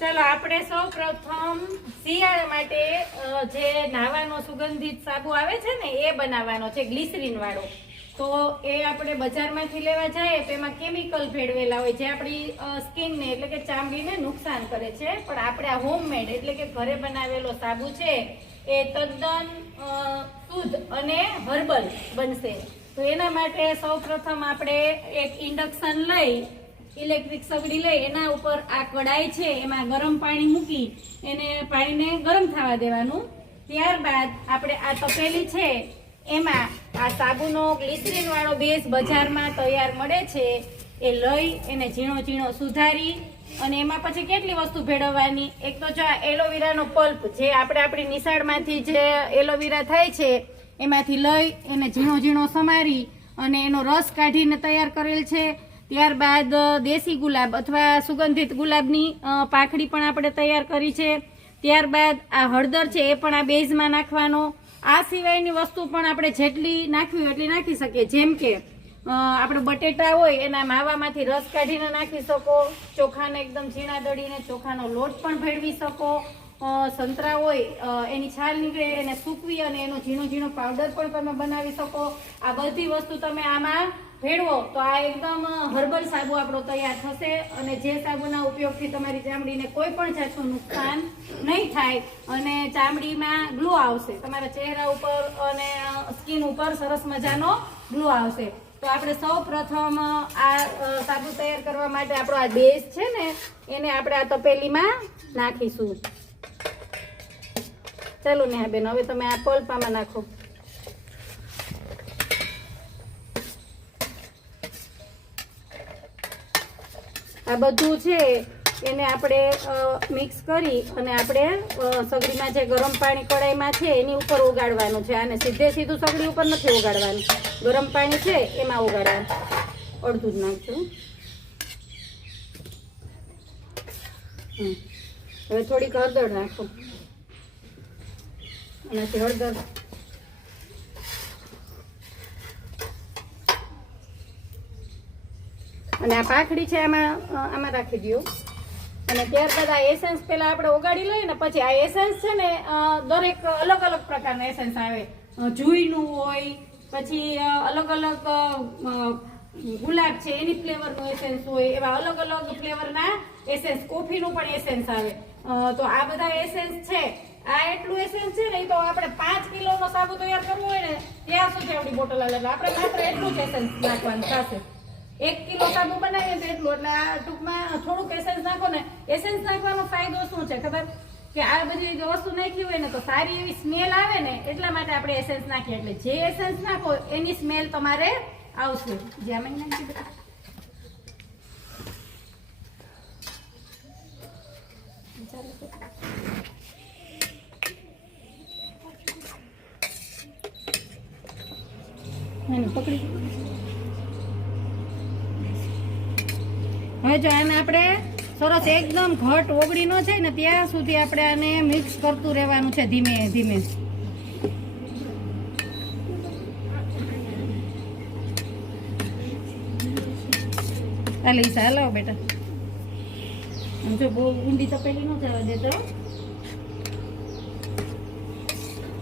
ચાલો આપણે સૌ પ્રથમ શિયાળા માટે જે નાવાનો સુગંધિત સાબુ આવે છે ને એ બનાવવાનો છે, ગ્લિસરીન વાળો. તો એ આપણે બજારમાંથી લેવા જઈએ તો એમાં કેમિકલ ભેળવેલા હોય જે આપણી સ્કિનને એટલે કે ચામડીને નુકસાન કરે છે. પણ આપણે આ હોમમેડ એટલે કે ઘરે બનાવેલો સાબુ છે એ તદ્દન શુદ્ધ અને હર્બલ બનશે. તો એના માટે સૌ પ્રથમ આપણે એક ઇન્ડક્શન લઈ, ઇલેક્ટ્રિક સગડી લઈ, એના ઉપર આ કડાઈ છે એમાં ગરમ પાણી મૂકી એને પાણીને ગરમ થવા દેવાનું. ત્યારબાદ આપણે આ તપેલી છે એમાં આ સાબુનો ગ્લિસરીન વાળો બેઝ બજારમાં તૈયાર મળે છે એ લઈ એને ઝીણો ઝીણો સુધારી અને એમાં પછી કેટલી વસ્તુ ભેળવવાની. એક તો જો આ એલોવેરાનો પલ્પ જે આપણે આપણી નિશાળમાંથી જે એલોવેરા થાય છે એમાંથી લઈ એને ઝીણો ઝીણો સમારી અને એનો રસ કાઢીને તૈયાર કરેલ છે. ત્યારબાદ દેશી ગુલાબ અથવા સુગંધિત ગુલાબની પાંખડી પણ આપણે તૈયાર કરી છે. ત્યારબાદ આ હળદર છે એ પણ આ બેઝમાં નાખવાનો. આ સિવાયની વસ્તુ પણ આપણે જેટલી નાખવી એટલી નાખી શકીએ. જેમ કે આપણે બટેટા હોય એના માવામાંથી રસ કાઢીને નાખી શકો, ચોખાને એકદમ ઝીણા દળીને ચોખાનો લોટ પણ ભેળવી શકો, સંતરા હોય એની છાલ નીકળે એને સૂકવી અને એનો ઝીણો ઝીણો પાવડર પણ તમે બનાવી શકો. આ બધી વસ્તુ તમે આમાં ભેળવો તો આ એકદમ હર્બલ સાબુ આપણો તૈયાર થશે અને જે સાબુના ઉપયોગથી તમારી ચામડીને કોઈ પણ જાતનું નુકસાન નહીં થાય અને ચામડીમાં ગ્લો આવશે, તમારા ચહેરા ઉપર અને સ્કિન ઉપર સરસ મજાનો ગ્લો આવશે. તો આપણે સૌ પ્રથમ આ સાબુ તૈયાર કરવા માટે આપણો આ બેઝ છે ને એને આપણે આ તપેલીમાં નાખીશું. ચાલો નેહાબેન, હવે તમે આ પલ્પામાં નાખો. આ બધું છે એને આપણે મિક્સ કરી અને આપણે સગડીમાં જે ગરમ પાણી કડાઈમાં છે એની ઉપર ઉગાડવાનું છે. આને સીધે સીધું સગડી ઉપર નથી ઉગાડવાનું, ગરમ પાણી છે એમાં ઉગાડવાનું. અડધું જ નાખજો. હવે થોડીક હળદર નાખો. એનાથી હળદર અને આ પાંખડી છે આમાં રાખી દો. અને ત્યારબાદ આ એસેન્સ પહેલા આપણે ઓગાળી લઈએ ને પછી આ એસેન્સ છે ને દરેક અલગ અલગ પ્રકારના એસેન્સ આવે. જુઈનું હોય, પછી અલગ અલગ ગુલાબ છે એની ફ્લેવરનું એસેન્સ હોય, એવા અલગ અલગ ફ્લેવરના એસેન્સ, કોફીનું પણ એસેન્સ આવે. તો આ બધા એસેન્સ છે, આ એટલું એસેન્સ છે ને એ તો આપણે 5 કિલોનો સાબુ તૈયાર કરવો હોય ને ત્યાં સુધી આપણી બોટલ આવે. એટલે આપણે માત્ર એટલું જ એસેન્સ નાખવાનું થશે. 1 કિલો સાબુ બનાવીએ તો એટલું. એટલે આ ટૂંકમાં થોડુંક એસેન્સ નાખો ને. એસેન્સ નાખવાનો ફાયદો શું છે ખબર? કે આ બધી વસ્તુ નાખી હોય ને તો સારી એવી સ્મેલ આવે ને એટલા માટે આપણે એસેન્સ નાખીએ. એટલે જે એસેન્સ નાખો એની સ્મેલ તમારે આવશે. જ્યાં નાખી દો. પકડી. હવે જો આને આપણે સરસ એકદમ ઘટ ઓગળી ન જાય ને ત્યાં સુધી આપણે આને મિક્સ કરતું રહેવાનું છે ધીમે ધીમે. હાલે હાલો બેટા. જો બહુ ઊંડી તપેલી ન જવા દેતો.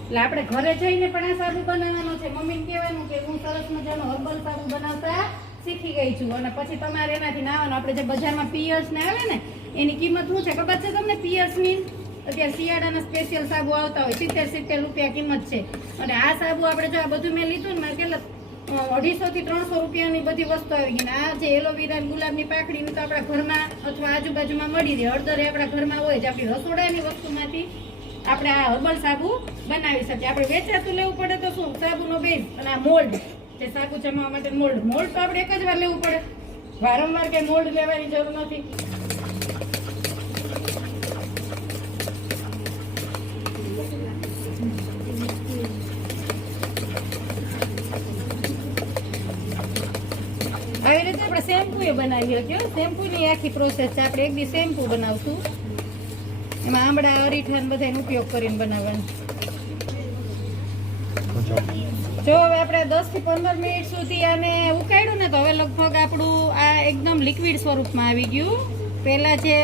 એટલે આપણે ઘરે જઈને પણ આ સાબુ બનાવવાનો છે. મમ્મીને કહેવાનું કે હું સરસ મજાનો હર્બલ સાબુ બનાવતા શીખી ગઈ છું અને પછી તમારે એનાથી નાવાનું. આપણે જે બજારમાં પિયર્સ ને આવે ને એની કિંમત શું છે ખબર છે તમને? પિયર્સની અત્યારે શિયાળાના સ્પેશિયલ સાબુ આવતા હોય 70 રૂપિયા કિંમત છે. અને આ સાબુ આપણે જો આ બધું મેં લીધું ને મારે કેટલા 250 થી 300 રૂપિયાની બધી વસ્તુ આવી ગઈ. આ જે એલોવેરા ગુલાબની પાંખડીની તો આપણા ઘરમાં અથવા આજુબાજુમાં મળી રહે. હળદર આપણા ઘરમાં હોય જ. આપણી રસોડાની વસ્તુમાંથી આપણે આ હર્બલ સાબુ બનાવી શકીએ. આપણે વેચાતું લેવું પડે તો શું? સાબુનો બેઝ અને આ મોલ્ડ જે સાબુ જમાવવા માટે મોલ્ડ તો આપણે એક જ વાર લેવું પડે. વારંવાર કે મોલ્ડ લેવાની જરૂર નથી. આવી રીતે આપણે શેમ્પુ એ બનાવી શકીએ. શેમ્પુની આખી પ્રોસેસ છે. આપણે એક દી શેમ્પુ બનાવશું. એમાં આંબળા અરીઠાન બધાનો ઉપયોગ કરીને બનાવવાનું. જો હવે આપણે 10 થી 15 મિનિટ સુધી આને ઉકાળ્યું ને તો હવે લગભગ આપણું આ એકદમ લિક્વિડ સ્વરૂપમાં આવી ગયું. પહેલા જે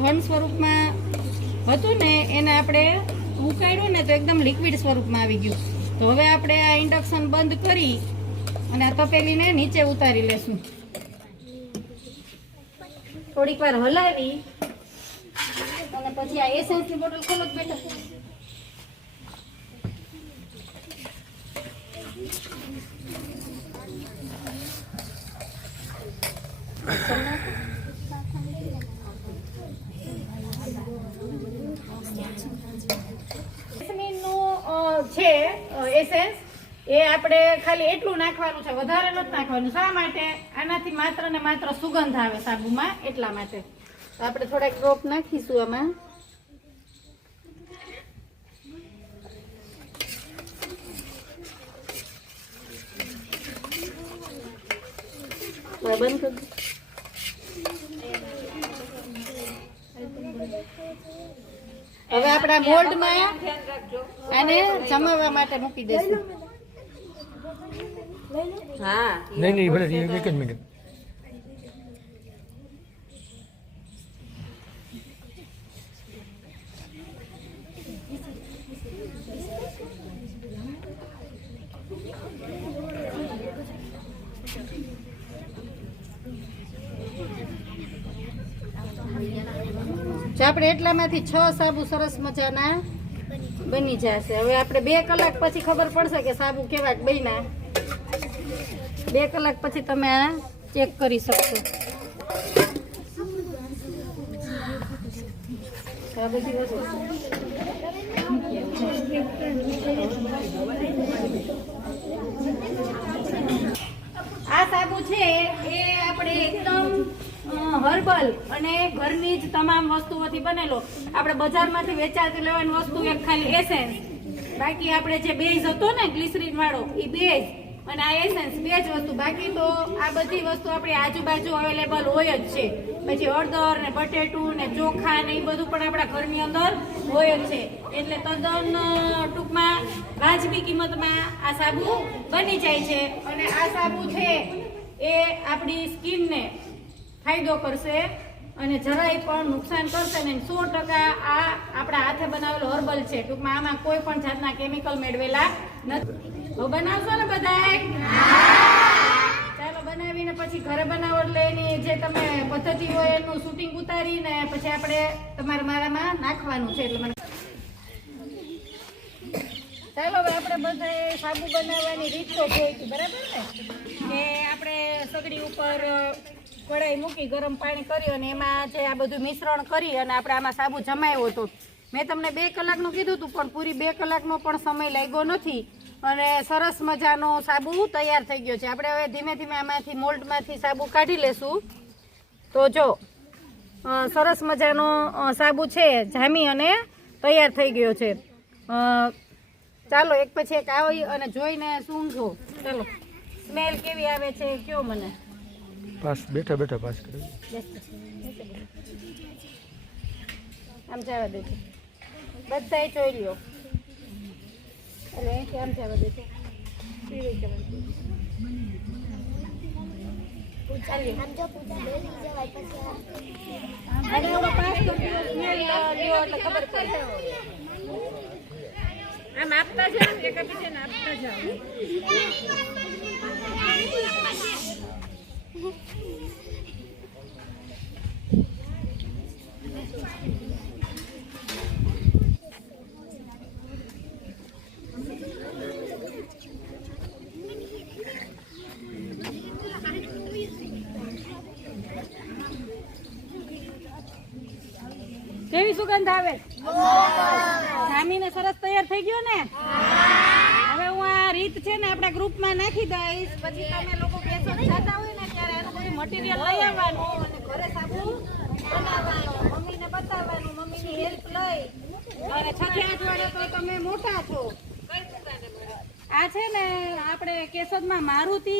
ઘન સ્વરૂપમાં હતું ને એને આપણે ઉકાળ્યું ને તો એકદમ લિક્વિડ સ્વરૂપમાં આવી ગયું. તો હવે આપણે આ ઇન્ડક્શન બંધ કરી અને આ તપેલીને નીચે ઉતારી લેશું. થોડીક વાર હલાવી અને પછી આ એસેન્સની બોટલ ખોલો જ બેટા. છે એસેન્સ એ આપણે ખાલી એટલું નાખવાનું છે, વધારે નથી નાખવાનું. શા માટે? આનાથી માત્ર ને માત્ર સુગંધ આવે સાબુમાં, એટલા માટે. તો આપણે થોડાક ડ્રોપ નાખીશું આમાં. બંધ કરી દો. હવે આપણા મોલ્ડમાં આને જમાવવા માટે મૂકી દેશું. હા, નહીં ભલે એક જ મિનિટ. આપણે એટલામાંથી 6 સાબુ સરસ મજાના બની જશે. હવે આપણે 2 કલાક પછી ખબર પડશે કે સાબુ કેવા બન્યા. 2 કલાક પછી તમે આ ચેક કરી શકશો. આ બધી વસ્તુ આ સાબુ છે એ આપણે એકદમ હર્બલ અને ઘરની જ તમામ વસ્તુઓથી બનેલો. આપણે બજારમાંથી વેચાતી લેવાની વસ્તુ એક ખાલી એસેન્સ, બાકી આપણે જે બેઝ હતો ને ગ્લિસરીન વાળો એ બેઝ અને આ એસેન્સ 2 જ વસ્તુ. બાકી તો આ બધી વસ્તુ આપણી આજુબાજુ અવેલેબલ હોય જ છે. પછી હળદર ને બટેટું ને ચોખા ને એ બધું પણ આપણા ઘરની અંદર હોય જ છે. એટલે તદ્દન ટૂંકમાં વાજબી કિંમતમાં આ સાબુ બની જાય છે. અને આ સાબુ છે એ આપણી સ્કિનને ફાયદો કરશે અને જરાય પણ નુકસાન કરશે નહીં. 100% આ આપણા હાથે બનાવેલો હર્બલ છે. ટૂંકમાં આમાં કોઈ પણ જાતના કેમિકલ મેળવેલા નથી. તો બનાવશો ને બધાય? ચાલો બનાવીને પછી ઘરે બનાવો એટલે એની જે તમે પદ્ધતિ હોય એનું શૂટિંગ ઉતારીને પછી આપણે તમારે મારામાં નાખવાનું છે. એટલે મને ચાલો હવે આપણે બધાએ સાબુ બનાવવાની રીત તો જોઈ હતી, બરાબર ને? કે આપણે સગડી ઉપર કઢાઈ મૂકી, ગરમ પાણી કર્યું અને એમાં જે આ બધું મિશ્રણ કરી અને આપણે આમાં સાબુ જમાવ્યો હતો. મેં તમને 2 કલાકનું કીધું હતું પણ પૂરી 2 કલાકનો પણ સમય લાગ્યો નથી અને સરસ મજાનો સાબુ તૈયાર થઈ ગયો છે. આપણે હવે ધીમે ધીમે આમાંથી મોલ્ડમાંથી સાબુ કાઢી લેશું. તો જો સરસ મજાનો સાબુ છે જામી અને તૈયાર થઈ ગયો છે. ચાલો એક પછી એક આવી અને જોઈને સૂંઘો. ચાલો સ્મેલ કેવી આવે છે કયો મને. પાસ બેઠા બેઠા પાસ કરે. આમ જવા દેજો બધાય જોઈ લ્યો. એટલે અહીંથી આમ જવા દેજો. ખબર પડે આમ આપતા જાઓ, એકબીજાને આપતા જાઓ. કેવી સુગંધ આવે? જામીને સરસ તૈયાર થઈ ગયો ને. હવે હું આ રીત છે ને આપણા ગ્રુપમાં નાખી દઈશ. પછી તમે લોકો કેસો જતા હોય ને ત્યારે એનું બધું મટીરિયલ લઈ આવવાનું અને ઘરે સાબુ બનાવવાનું, મમ્મીને બતાવવાનું, મમ્મીની હેલ્પ લઈ અને 6 થી 8 વાગે તો તમે મોટા છો. આ છે ને આપણે કેશોદમાં મારુતિ